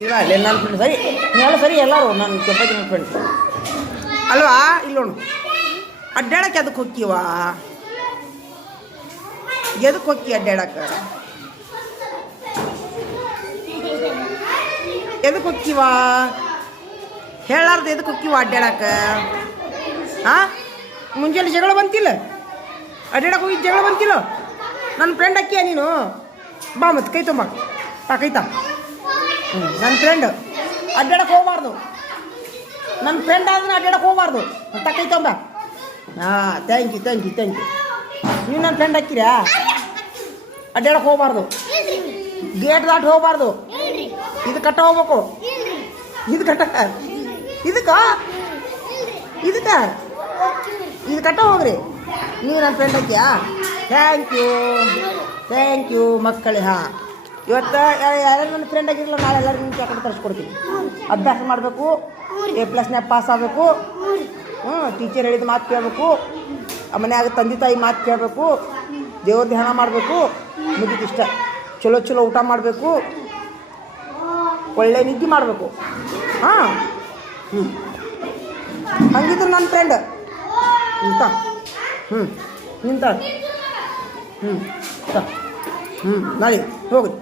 ಇಲ್ಲ ಅಲ್ಲೇ ನನ್ನ ಫ್ರೆಂಡ್ ಸರಿ ನೀವೆಲ್ಲ ಸರಿ ಎಲ್ಲರೂ ನನ್ನ ಕೆಂಪಜ್ಜಿ ಫ್ರೆಂಡ್ ಅಲ್ವಾ ಇಲ್ಲೋಣ ಅಡ್ಡಾಡಕ್ಕೆ ಅದಕ್ಕೆ ಹೋಗ್ತೀವ ಎದಕ್ಕೆ ಹೋಗಿ ಅಡ್ಡಾಡಕ್ಕೆ ಎದಕ್ಕೆ ಹೋಗ್ತೀವ ಹೇಳಾರ್ದು ಎದಕ್ಕೆ ಹೋಗ್ತೀವ ಅಡ್ಡಾಡಕ್ಕೆ ಹಾಂ ಮುಂಜಾನೆ ಜಗಳ ಬಂತಿಲ್ಲ ಅಡ್ಡಾಡಕ್ಕೆ ಹೋಗಿ ಜಗಳ ಬಂತಿಲ್ಲ ನನ್ನ ಫ್ರೆಂಡ್ ಅಕ್ಕಿಯ ನೀನು ಬಾ ಮತ್ತೆ ಕೈ ತುಂಬ ಕೈತಾ ನನ್ನ ಫ್ರೆಂಡ್ ಅಡ್ಡಾಡಕ್ಕೆ ಹೋಗಬಾರ್ದು ನನ್ನ ಫ್ರೆಂಡ್ ಆದ್ರೆ ಅಡ್ಡಾಡಕ್ಕೆ ಹೋಗಬಾರ್ದು ಅಂತ ಕೈ ತುಂಬ ಹಾಂ ಥ್ಯಾಂಕ್ ಯು ನೀವು ನನ್ನ ಫ್ರೆಂಡ್ ಹಾಕಿರಾ ಅಡ್ಡಾಡಕ್ಕೆ ಹೋಗಬಾರ್ದು ಗೇಟ್ ದಾಟಿ ಹೋಗಬಾರ್ದು ಇದು ಕಟ್ಟ ಹೋಗ್ಬೇಕು ಇದು ಕಟ್ಟ ಇದಕ್ಕೆ ಇದು ಕಟ್ಟ ಹೋಗ್ರಿ ನೀವು ನನ್ನ ಫ್ರೆಂಡ್ ಹಾಕಿಯಾ ಥ್ಯಾಂಕ್ ಯು ಮಕ್ಕಳೇ ಹಾಂ ಇವತ್ತು ಯಾರ್ಯಾರು ನನ್ನ ಫ್ರೆಂಡ್ ಆಗಿರಲ್ಲ ನಾಳೆ ಎಲ್ಲರೂ ನಿಮ್ಗೆ ಚಾಕಡೆ ತರಿಸ್ಕೊಡ್ತೀನಿ ಅಭ್ಯಾಸ ಮಾಡಬೇಕು A+ನ್ಯಾಗ ಪಾಸ್ ಆಗಬೇಕು ಟೀಚರ್ ಹೇಳಿದ ಮಾತು ಕೇಳಬೇಕು ಮನ್ಯಾಗ ತಂದೆ ತಾಯಿ ಮಾತು ಕೇಳಬೇಕು ದೇವ್ರ ಧ್ಯಾನ ಮಾಡಬೇಕು ಮುಗಿತು ಇಷ್ಟ ಚಲೋ ಊಟ ಮಾಡಬೇಕು ಒಳ್ಳೆ ನಿದ್ದೆ ಮಾಡಬೇಕು ಹಾಂ ಹಂಗಿದ್ರು ನನ್ನ ಫ್ರೆಂಡ್ ನಿಂತ ನಿಂತ ನಾಳೆ ಹೋಗ್ರಿ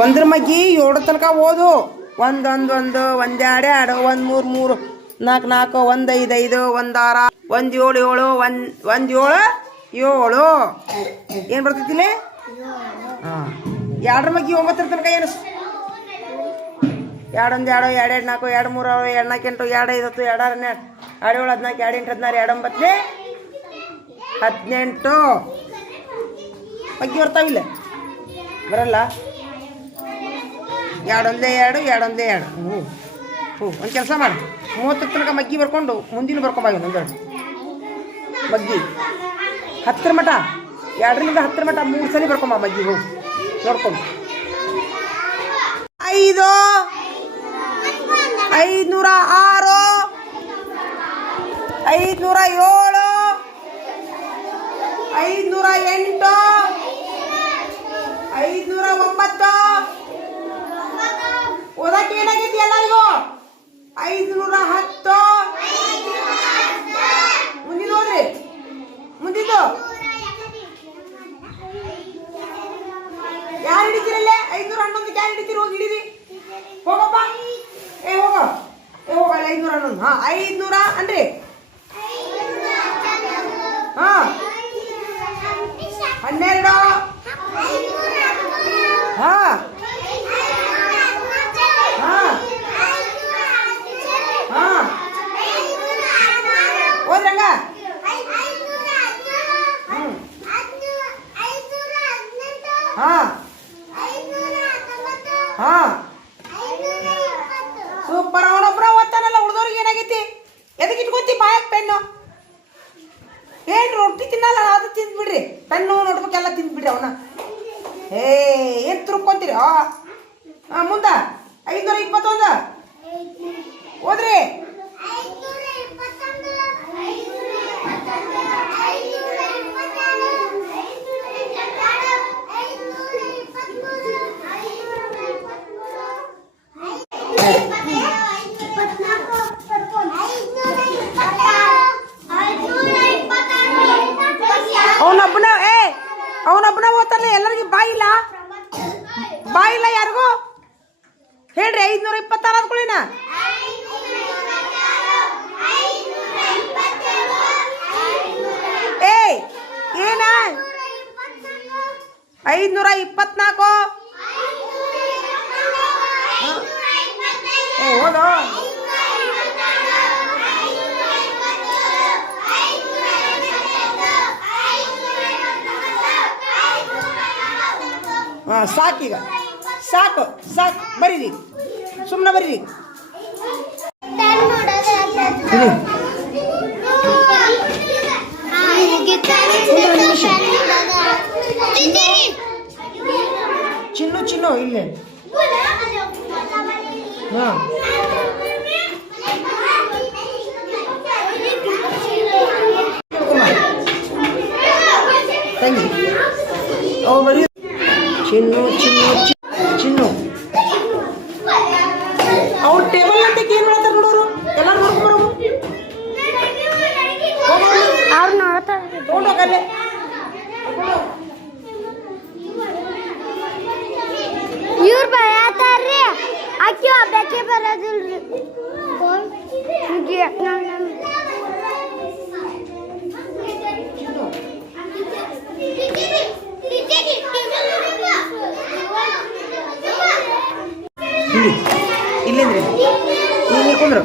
ಒಂದ್ರ ಮಗ್ಗಿ 7 ತನಕ ಓದು ಒಂದೆರಡು 1 2 1 3 3 4 4 1 5 5 1 6 1 7 7 ಏನು ಬರ್ತೈತಿಲ್ಲ ಹಾಂ 2 ಮಗ್ಗಿ 9 ತನಕ ಏನು 2 1 2 2 2 4 2 3 2 4 8 2 5 10 2 2 7 14 2 8 16 2 19 ಮಗ್ಗಿ ಬರ್ತಾವಿಲ್ಲ ಬರಲ್ಲ 2 1 2 2 1 2 ಒಂದು ಕೆಲಸ ಮಾಡಿ 30 ತನಕ ಮಗ್ಗಿ ಬರ್ಕೊಂಡು ಮುಂದಿನ ಬರ್ಕೊಂಬಾಗಿ ಒಂದು ಮಗ್ಗಿ 10 ಮಟ 2ರಿಂದ 10 ಮಟ 3 ಸಲ ಬರ್ಕೊಂಬ ಮಗ್ಗಿ ಹೋಗಿ ನೋಡ್ಕೊಂಡು 5 506 507 508 509 ಓದಕ್ಕೆ ಏನಾಗೈತಿ ಎಲ್ಲರಿಗೂ 510 ಮುಂದಿದ್ದು ಹೋದ್ರಿ ಮುಂದಿದ್ದು ಯಾರು ಹಿಡಿತೀರಲ್ಲೇ 511 ಯಾರು ಹಿಡಿತೀರಿ ಹೋಗಿ ಹಿಡೀರಿ ಹೋಗಪ್ಪ ಹೋಗಲ್ಲ 511 ಹಾಂ 500 ಅನ್ರಿ ಹಾಂ 12 ಹಾಂ ಹೋದ್ರಂಗ ಸೂಪರ್ ಅವನೊಬ್ಬರ ಓದ್ತಾನಲ್ಲ ಉಳಿದವ್ರಿಗೆ ಏನಾಗೈತಿ ಎದಕ್ಕೆ ಇಟ್ಕೊತಿ ಬಾಯಕ್ ಪೆನ್ನು ಏನು ರೊಟ್ಟಿ ತಿನ್ನಲ್ಲ ಅದು ತಿಂದ್ಬಿಡ್ರಿ ಪೆನ್ನು ನೋಡ್ಬೇಕೆಲ್ಲ ತಿಂದ್ಬಿಡ್ರಿ ಅವನ ಏನು ತುರ್ಕೊಂತೀರಿ ಮುಂದೆ 521 ಹೋದ್ರಿ 524. ಓದೋ. ಹಾಂ ಸಾಕೀಗ, ಸಾಕು ಸಾಕು, ಬರೀರಿ, ಸುಮ್ಮನೆ ಬರೀರಿ. ಚಿನ್ನು ಚಿನ್ನು ಇಲ್ಲೇ. ಹಾಂ ತಂಗಿ ಓ ಬರೀ ಚಿನ್ನು ಚಿನ್ನು ಚಿನ್ನು. ಅವ್ರು ಟೇಬಲ್ ಅಂತ ಏನು ಹೇಳ್ತಾರೆ ನೋಡೋರು, ಎಲ್ಲರೂ ನೋಡ್ಕೊಂಬರೋರು. ಅವ್ರು ನೋಡ್ತಾರೆ ತೊಗೊಂಡೋಗಲ್ಲೇ. ಇವ್ರು ಬರತಾರ್ರಿ, ಅಕ್ಕಿ ಒಬ್ಬಕ್ಕೆ ಬರೋದಿಲ್ರಿ. ಇಲ್ಲೇಂದ್ರಿ ನೀವು ಕುಂದ್ರು.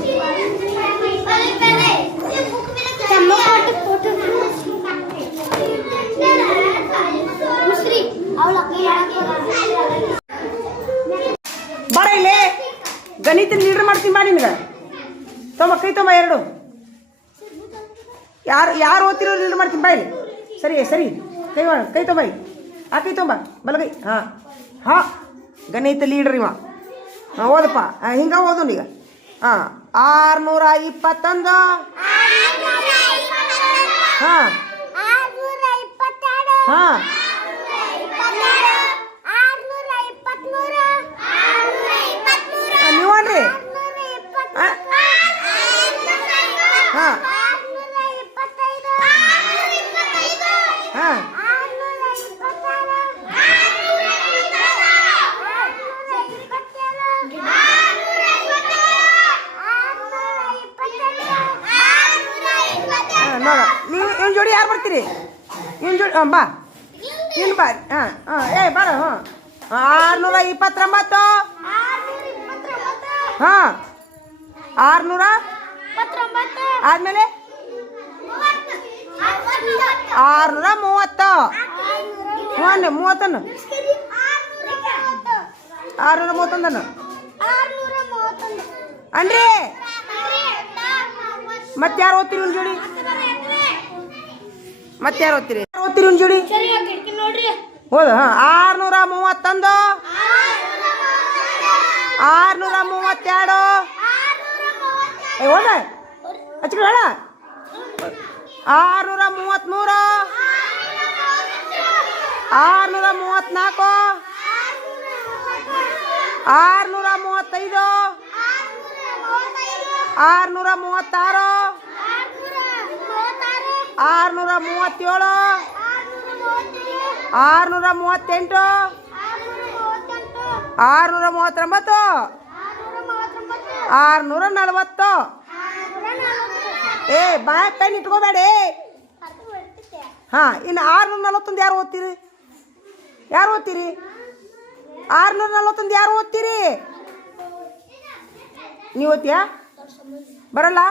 ಬರ ಇಲ್ಲೇ ಗಣಿತ ಲೀಡರ್ ಮಾಡ್ತೀನಿ ಬಾ. ನಿನ್ಗೆ ತೊಂಬ ಕೈ ತೊಂಬ ಎರಡು. ಯಾರು ಓದ್ತಿರೋ ಲೀಡರ್ ಮಾಡ್ತೀನಿ ಬಾ ಇಲ್ಲಿ. ಸರಿ ಸರಿ, ಕೈ ತೊಂಬ. ಆ ಕೈ ತೊಂಬ ಬಲಗೈ. ಹಾಂ ಹಾಂ, ಗಣಿತ ಲೀಡರ್ ಇವ. ಹಾಂ ಓದಪ್ಪ, ಹಿಂಗೆ ಓದು ಈಗ. ಹಾಂ 621. ಹಾಂ ಹಾಂ ನೀವನ್ರಿ. ಹಾಂ ಹಾಂ ನೋಡ, ನೀವು ಇವನ್ ಜೋಡಿ ಯಾರು ಬರ್ತೀರಿ? ಇವನ್ ಜೋಡಿ ಬಾ, ಇನ್ನು ಬಾ. ಹಾಂ ಹಾಂ ಬಾರ. ಹಾಂ 629. ಹಾಂ 600 ಆದಮೇಲೆ 630. ಹ್ಞೂ 30. 631 ಅನ್ರಿ. ಮತ್ತೆ ಯಾರು ಓದ್ತೀರಿ ಒಂದು ಜೋಡಿ? ಮತ್ತೆ ಯಾರು ಓದ್ತೀರಿ ಒಂದು ಜೋಡಿ? ಹೌದು. ಹಾಂ 631, 632. ಹೋದ ಹಚ್ಕೊ ಹೇಳ. 633, 634, 635, 636, 637, 638, 639, 640. ಬಾಯ ಪೆನ್ ಇಟ್ಕೋಬೇಡಿ. ಹಾಂ ಇನ್ನು 641 ಯಾರು ಓದ್ತೀರಿ? 641 ಯಾರು ಓದ್ತೀರಿ? ನೀವು ಓದ್ತೀಯಾ? ಬರಲ್ಲ?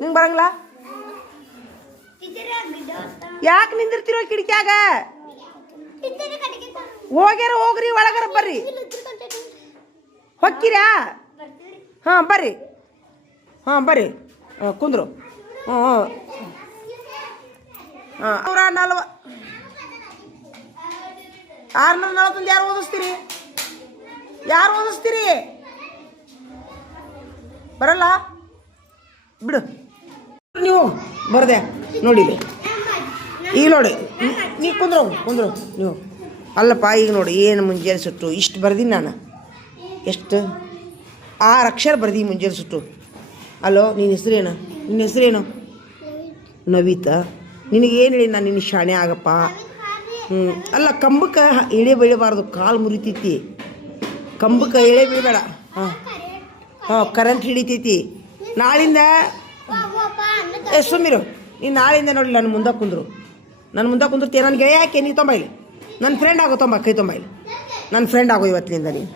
ನಿಂಗೆ ಬರಂಗಿಲ್ಲ? ಯಾಕೆ ನಿಂದಿರ್ತಿರೋ ಕಿಟಕಿಯಾಗ? ಹೋಗ್ಯಾರ ಹೋಗ್ರಿ, ಒಳಗಾರ ಬರ್ರಿ. ಹೊಕ್ಕಿರಾ? ಹಾಂ ಬರ್ರಿ. ಹಾಂ ಬರ್ರಿ, ಕುಂದ್ರು. ಹ್ಞೂ ಹಾಂ 641 ಯಾರು ಓದಿಸ್ತೀರಿ? ಬರಲ್ಲ ಬಿಡು. ನೀವು ಬರದೆ ನೋಡಿ ಈಗ ನೋಡಿ. ನೀವು ಕುಂದ್ರು ನೀವು. ಅಲ್ಲಪ್ಪ ಈಗ ನೋಡಿ ಏನು ಮುಂಜಾನೆ ಸುಟ್ಟು ಇಷ್ಟು ಬರ್ದೀನಿ ನಾನು. ಎಷ್ಟು 6 ಅಕ್ಷರ ಬರ್ದಿ ಮುಂಜಾನೆ ಸುಟ್ಟು. ಅಲೋ ನಿನ್ನ ಹೆಸರೇನು? ನವಿತಾ. ನಿನಗೇನು ಹೇಳಿ ನಾನು ನಿನ್ನ ಶಾಣೆ ಆಗಪ್ಪ. ಅಲ್ಲ, ಕಂಬಕ್ಕೆ ಎಳೆ ಬೆಳಿಬಾರ್ದು, ಕಾಲು ಮುರಿತೈತಿ. ಕಂಬಕ್ಕೆ ಎಳೆ ಬೆಳಿಬೇಡ. ಹಾಂ ಕರೆಂಟ್ ಹಿಡಿತೈತಿ. ನಾಳಿಂದ ಸುಮ್ಮಿರು. ನೀನು ನಾಳಿಂದ ನೋಡಿ ನನ್ನ ಮುಂದೆ ಕುಂದ್ರು. ನನ್ನ ಮುಂದೆ ಕುಂದಿರ್ತೀಯ. ನನ್ನ ಗೆಳೆಯ ಯಾಕೆ ನೀ ತೊಂಬ ಇಲ್ಲಿ. ನನ್ನ ಫ್ರೆಂಡ್ ಆಗು ತೊಂಬ ಕೈ ತೊಂಬ ಇಲ್ಲಿ. ನನ್ನ ಫ್ರೆಂಡ್ ಆಗು ಇವತ್ತಿನಿಂದ ನೀನು.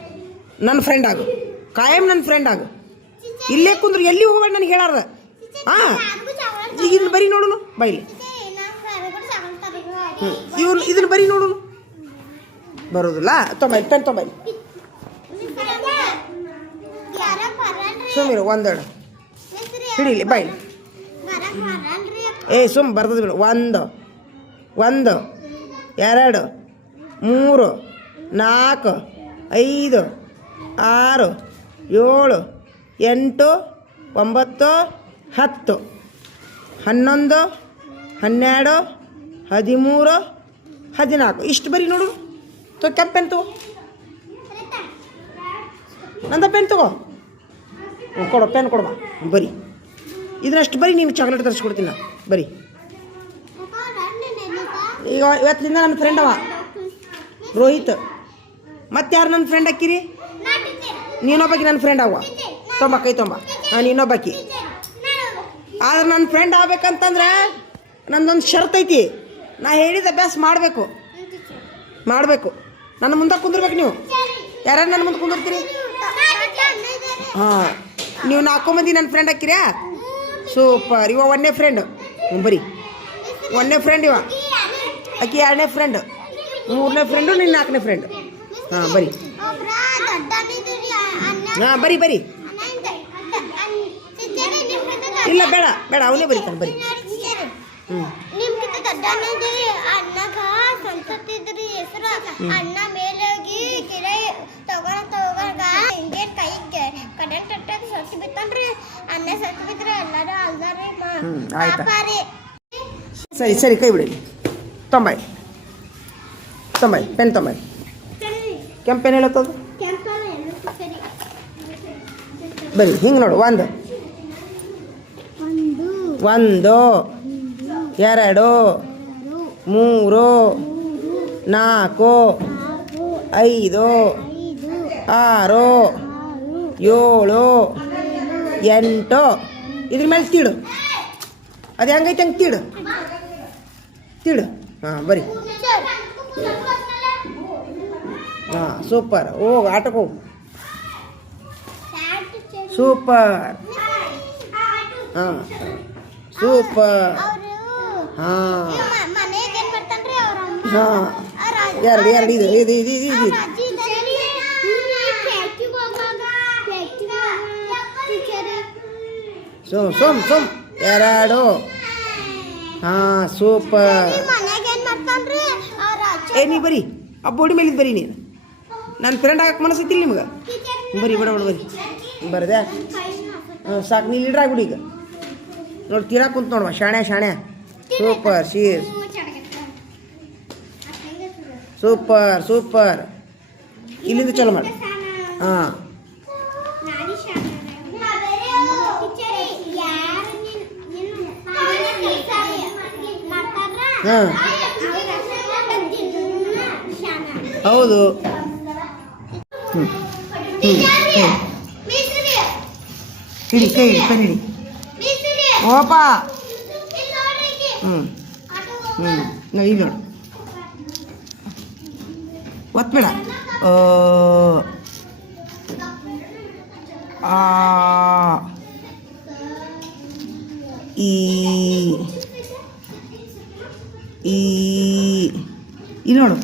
ನನ್ನ ಫ್ರೆಂಡ್ ಆಗು, ಕಾಯಂ ನನ್ನ ಫ್ರೆಂಡ್ ಆಗು. ಇಲ್ಲೇ ಕುಂದ್ರು ಎಲ್ಲಿ ಹೋಗ್ಬೇಡ ನನಗೆ ಹೇಳಾರ್ದ. ಹಾಂ, ಈಗ ಇದನ್ನ ಬರೀ ನೋಡುನು ಬೈಲಿ. ಇವನು ಇದನ್ನ ಬರೀ ನೋಡುನು. ಬರೋದಿಲ್ಲ ತೊಂಬೈ ಪೆನ್ ತೊಂಬೈ. ಸುಮ್ಮಿರು ಒಂದೆರಡು ಹಿಡೀಲಿ ಬೈಲಿ. ಸುಮ್ ಬರ್ತದೆ ಬಿಡು. 1 1 2 3 4 5 6 7 8 9 10 11 12 13 14 ಇಷ್ಟು ಬರೀ ನೋಡು. ಕೆಂಪು ಪೆನ್ ತಗೋ, ನಂದ ಪೆನ್ ತಗೋ. ಕೊಡು ಪೆನ್ ಕೊಡುವ ಬರೀ. ಇದನ್ನಷ್ಟು ಬರೀ, ನೀನು ಚಾಕ್ಲೇಟ್ ತರಿಸ್ಕೊಡ್ತೀನಿ ನಾ ಬರೀ. ಈಗ ಇವತ್ತಿನಿಂದ ನನ್ನ ಫ್ರೆಂಡ್ ಅವ ರೋಹಿತ್. ಮತ್ತೆ ಯಾರು ನನ್ನ ಫ್ರೆಂಡ್ ಹಾಕಿರಿ? ನೀನೊಬ್ಬಾಕಿ ನನ್ನ ಫ್ರೆಂಡ್ ಅವ. ತೊಂಬ ಕೈ ತೊಂಬ. ನೀನೊಬ್ಬಾಕಿ. ಆದ್ರೆ ನನ್ನ ಫ್ರೆಂಡ್ ಆಗ್ಬೇಕಂತಂದ್ರೆ ನಂದೊಂದು ಷರತ್ತು ಐತಿ. ನಾ ಹೇಳಿದ ಅಭ್ಯಾಸ ಮಾಡಬೇಕು. ನನ್ನ ಮುಂದೆ ಕುಂದಿರ್ಬೇಕು ನೀವು. ಯಾರ್ಯಾರು ನನ್ನ ಮುಂದೆ ಕುಂದಿರ್ತೀರಿ? ಹಾಂ, ನೀವು 4 ಮಂದಿ ನನ್ನ ಫ್ರೆಂಡ್ ಹಾಕಿರ್ಯಾ? ಸೂಪರ್. ಇವ 1ನೇ ಫ್ರೆಂಡ್ ಬರೀ. 1ನೇ ಫ್ರೆಂಡ್ ಇವ. ಆಕಿ 2ನೇ ಫ್ರೆಂಡ್, 3ನೇ ಫ್ರೆಂಡು, ನಿನ್ನ 4ನೇ ಫ್ರೆಂಡ್. ಹಾಂ ಬರೀ. ಹಾಂ ಬರೀ. ಇಲ್ಲ ಬೇಡ ಅವನೇ ಬರೀತಾನೆ ಬರೀ. ಹ್ಞೂ ಅಣ್ಣ ಮೇಲೋಗಿ ಗಿಡ ತಗೋಗ ಹಿಂಗೆ ಕೈಗೆ ಕರೆಂಟ್ ಅಟ್ಟಾಗಿ ಸತ್ತು ಬಿತ್ತನ್ರಿ. ಅಣ್ಣ ಸತ್ತು ಬಿದ್ರೆ ಎಲ್ಲರೂ ಅಲ್ದಾರಿ. ಆಯ್ತಾ? ಸರಿ ಕೈ ಬಿಡಿ. ತೊಂಬೈ ಪೆನ್ ತೊಂಬೈ. ಕೆಂಪು ಪೆನ್ ಹೇಳತ್ತದು ಬರೀ. ಹಿಂಗೆ ನೋಡು. 1 2 3 4 5 6 7 8 ಇದ್ರ ಮೇಲೆ ತೀಡು. ಅದು ಹೆಂಗೈತೆ ಹಂಗೆ ತೀಡು. ಹಾಂ ಬರೀ. ಹಾಂ ಸೂಪರ್. ಹೋಗು ಆಟಕ್ಕೆ ಹೋಗು. ಸೂಪರ್. ಹಾಂ ಸೂಪರ್. ಹಾಂ ಎರಡು ಇದು. ಸುಮ್ 2. ಹಾಂ ಸೂಪರ್. ನೀ ಬರೀ ಆ ಬೋಡಿ ಮೇಲಿದ್ದು ಬರೀ. ನೀನು ನನ್ನ ಫ್ರೆಂಡ್ ಆಗಕ್ಕೆ ಮನಸ್ಸೈತಿಲ್ಲ ನಿಮ್ಗೆ? ಬರೀ ಬರೀ ಬರದೆ. ಹಾಂ ಸಾಕು, ನೀ ಲೀಡ್ರ್ ಆಗ್ಬಿಡಿ. ಈಗ ನೋಡಿ ತೀರಾ ಕುಂತ ನೋಡುವ. ಶಾಣೆ. Super she's. ಸೂಪರ್. ಇಲ್ಲಿಂದ ಚಲೋ ಮಾಡಿ. ಹಾಂ ಹಾಂ ಹೌದು. ಹಿಡಿ ಕೈ ಹಿಡಿ, ಪೆನ್ ಹಿಡಿ. ಓಪ. ಇಲ್ಲಿ ನೋಡು. ಒತ್ಬೇಡ. ಇಲ್ಲಿ ನೋಡು.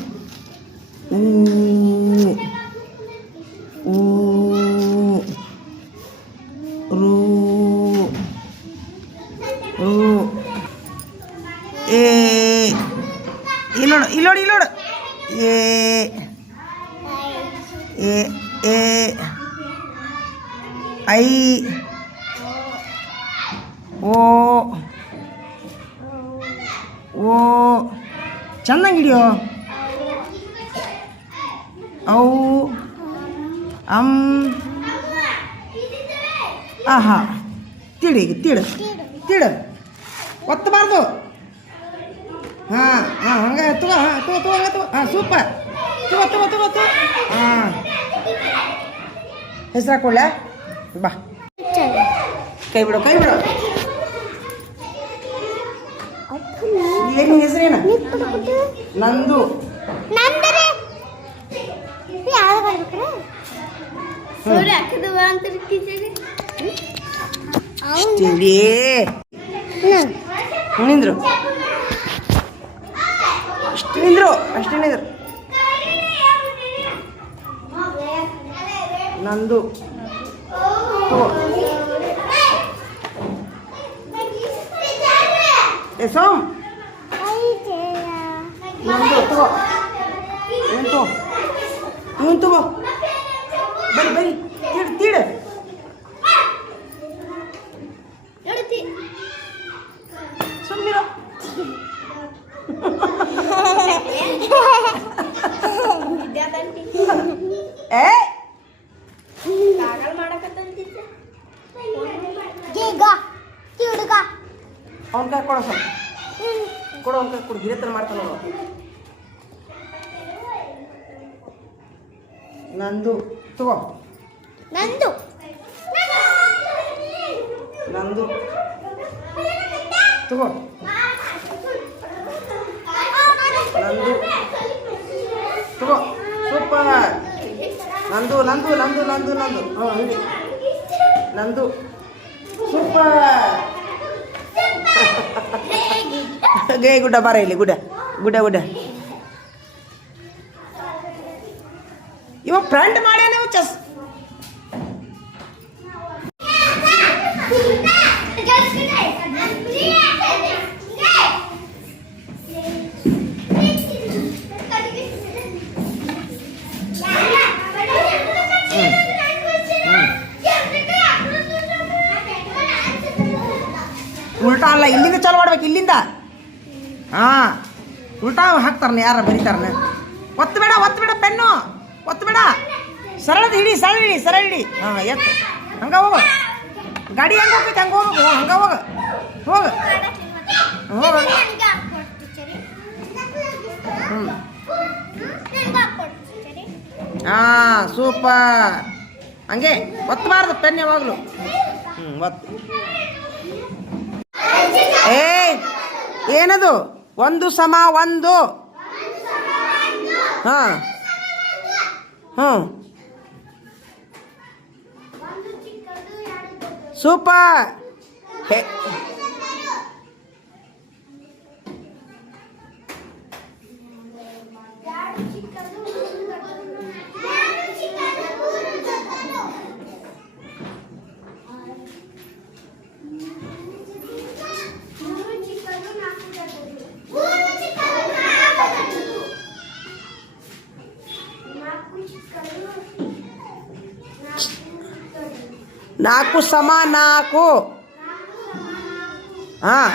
ಇಲ್ಲಿ ನೋಡು. ಐ ಓ ಚೆನ್ನಾಗಿ ಹಿಡಿಯೋ. ಆಹಾ ತಿಡು ಒತ್ತಬಾರ್ದು. ಹಾಂ ಹಂಗೆ ತಗೋ. ಹಾಂ ಸೂಪರ್. ತಗೋ. ಹಾಂ ಹೆಸರು ಹಾಕೊಳ್ಳ. ಬಾ ಕೈ ಬಿಡು. ಏನು ಹೆಸರೇನು? ನಂದು ನಂದರೆ ಯಾರು ಬರ್ಬೇಕ್ರೆ ಸೂರ್ಯ ಹಾಕಿದ ಅಂತ ಟೀಚರ್ ತಿಂಡಿ ನಿಂದ್ರು ಅಷ್ಟು ನಿಂದ್ರು ನಂದು ಸೋಮ್ ನಂದು ತಗೋ ಇವನ್ ತಗೋ ಬರಿ ತೀಡ ಸುಮ್ಮನಿರೋ ಏ ಅವನ ಕೈ ಕೊಡೋ ಸ್ವಲ್ಪ ಕೊಡು ಅವನ ಕೈ ಕೊಡು ಗಿರತನ ಮಾಡ್ತಾನ ನಂದು ತಗೋ ನಂದು ತಗೋ ನಂದು ತಗೋ ಸೂಪರ್ ನಂದು ಹಾಂ ಹೇಳಿ ನಂದು ಸೂಪರ್ ಗೇ ಗುಡ್ಡ ಬಾರ ಇಲ್ಲಿ ಗುಡ್ಡ ಇವ ಫ್ರಂಟ್ ಮಾಡ್ಯ ನೀವು ಚಸ್ ಉಲ್ಟಾ ಅಲ್ಲ ಇಲ್ಲಿಂದ ಚಾಲು ಮಾಡ್ಬೇಕು ಇಲ್ಲಿಂದ ಹಾಂ ಉಲ್ಟಾ ಹಾಕ್ತಾರನೆ ಯಾರ ಬರೀತಾರನೆ ಒತ್ತಬೇಡ ಪೆನ್ನು ಒತ್ತಬೇಡ ಸರಳದ ಹಿಡಿ ಹಾಂ ಎತ್ತು ಹಂಗೆ ಹೋಗು ಗಾಡಿ ಹೆಂಗೆ ಹೋಗ್ತೈತೆ ಹಂಗೆ ಹೋಗ್ಬೇಕು ಹಂಗೆ ಹೋಗು ಹಾಂ ಸೂಪರ್ ಹಂಗೆ ಒತ್ತಬಾರ್ದು ಪೆನ್ ಯಾವಾಗಲೂ ಒತ್ತು ಏನದು 1 = 1 ಹಾಂ ಸೂಪರ್ ನಾಲ್ಕು ಸಮ 4 ಹಾಂ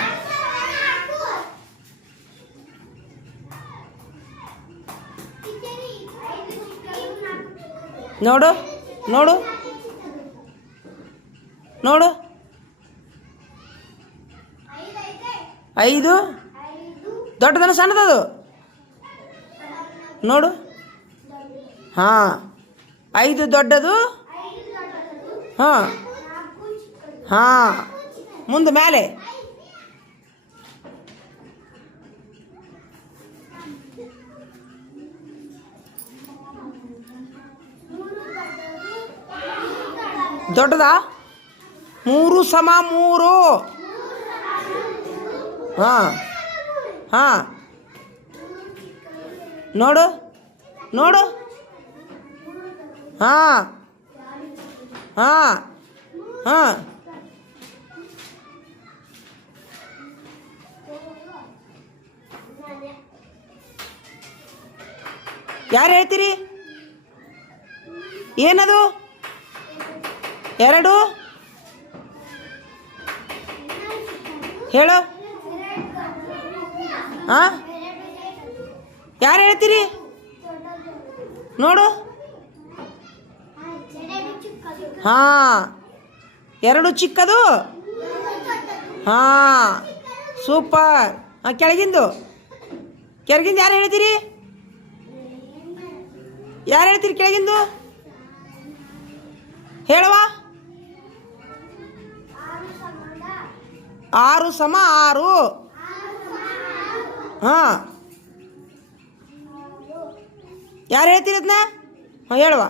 ನೋಡು 5 ದೊಡ್ಡದನ ಸಣ್ಣದದು ನೋಡು ಹಾಂ 5 ದೊಡ್ಡದು ಹಾಂ ಮುಂದೆ ಮೇಲೆ ದೊಡ್ಡದಾ 3 = 3 ಹಾಂ ನೋಡು ಹಾಂ ಯಾರು ಹೇಳ್ತೀರಿ ಏನದು 2 ಹೇಳು ಹಾಂ ಯಾರು ಹೇಳ್ತೀರಿ ನೋಡು ಹಾಂ 2 ಚಿಕ್ಕದು ಹಾಂ ಸೂಪರ್ ಕೆಳಗಿಂದು ಯಾರು ಹೇಳ್ತೀರಿ ಕೆಳಗಿಂದು ಹೇಳುವ 6 = 6 ಹಾಂ ಯಾರು ಹೇಳ್ತೀರಿ ಅದನ್ನ? ಹಾಂ ಹೇಳುವ.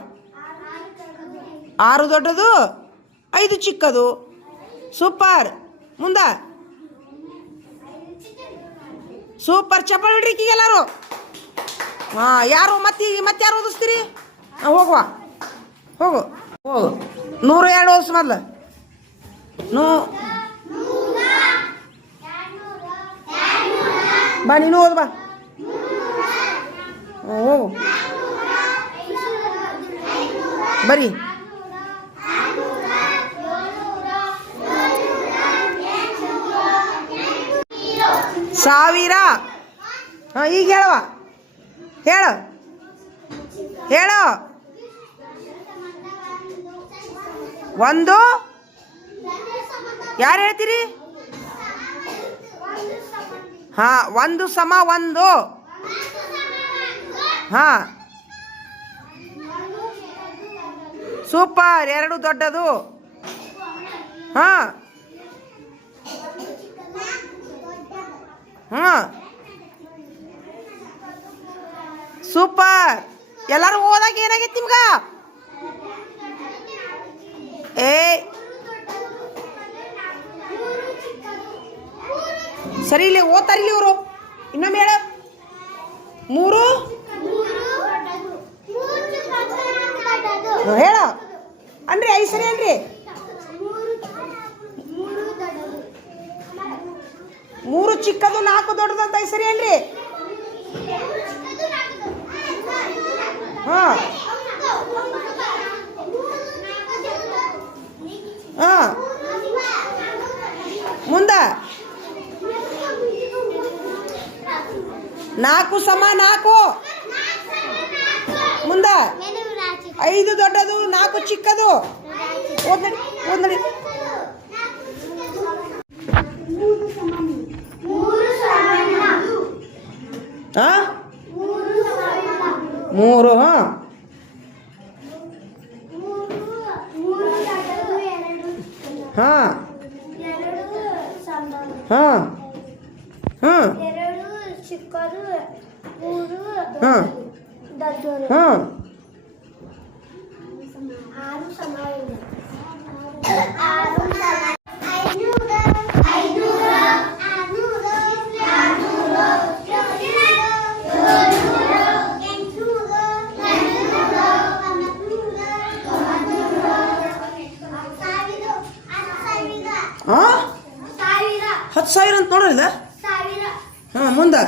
6 ದೊಡ್ಡದು 5 ಚಿಕ್ಕದು. ಸೂಪರ್. ಮುಂದೆ ಸೂಪರ್. ಚಪ್ಪಾಳೆ ಬಿಡ್ರಿ ಎಲ್ಲರೂ. ಹಾಂ ಯಾರು ಮತ್ತೆ ಯಾರು ಓದಿಸ್ತೀರಿ? ಹಾಂ ಹೋಗುವ ಹೋಗು ಹೋಗು. 102 ಓದಿಸ್ ಮೊದಲು. ಬಾ ನೀನು ಓದು ಬಾ. ಹೋಗು ಬರೀ. 1000. ಹಾಂ ಈಗ ಹೇಳುವ. ಹೇಳು ಹೇಳು. 1 ಯಾರು ಹೇಳ್ತೀರಿ? ಹಾಂ 1 ಸಮ 1. ಹಾಂ ಸೂಪರ್. 2 ದೊಡ್ಡದು. ಹಾಂ ಹಾಂ ಸೂಪರ್. ಎಲ್ಲರೂ ಓದಾಗ ಏನಾಗೈತಿ ನಿಮ್ಗೆ? ಏ ಸರಿ ಇಲ್ಲಿ ಓದ್ತಾರಿಲ್ಲಿ ಇವರು. ಇನ್ನೊಮ್ಮೆ ಹೇಳ. 3 ಹೇಳ ಅನ್ರಿ. 5 ಸರಿ ಅನ್ರಿ. 3 ಚಿಕ್ಕದು 4 ದೊಡ್ಡದು ಅಂತ 5 ಸರಿ ಅನ್ರಿ. ಹಾಂ ಹಾಂ ಮುಂದೆ 4 ಸಮ 4. ಮುಂದೆ 5 ದೊಡ್ಡದು 4 ಚಿಕ್ಕದು. ಓದ್ ನಡಿ ಓದ್ ನಡಿ. 3. ಹಾಂ ಹಾಂ ಹಾಂ ಹಾಂ ಚಿಕ್ಕದು ಹಾಂ ಹಾಂ 6 ಸಮ 10,000 ಅಂತ ನೋಡ್ರಲ್ಲ. ಹಾಂ ಮುಂದೆ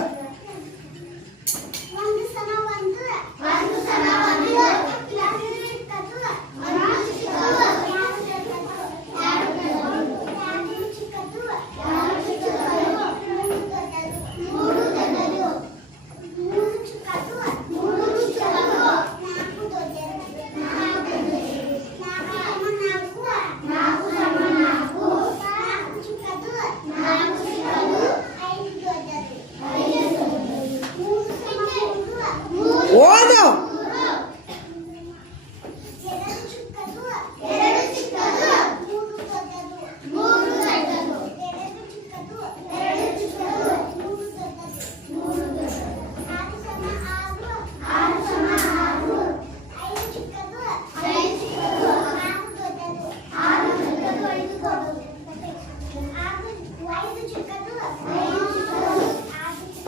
5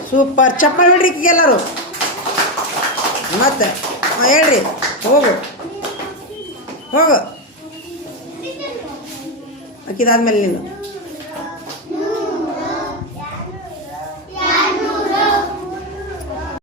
ಸೂಪರ್. ಚಪ್ಪಾಳೆ ಬಿಡ್ರಿ ಎಲ್ಲರೂ. ಮತ್ತೆ ಹೇಳ್ರಿ. ಹೋಗು ಹೋಗು. ಅಕ್ಕಿದಾದ್ಮೇಲೆ ನೀನು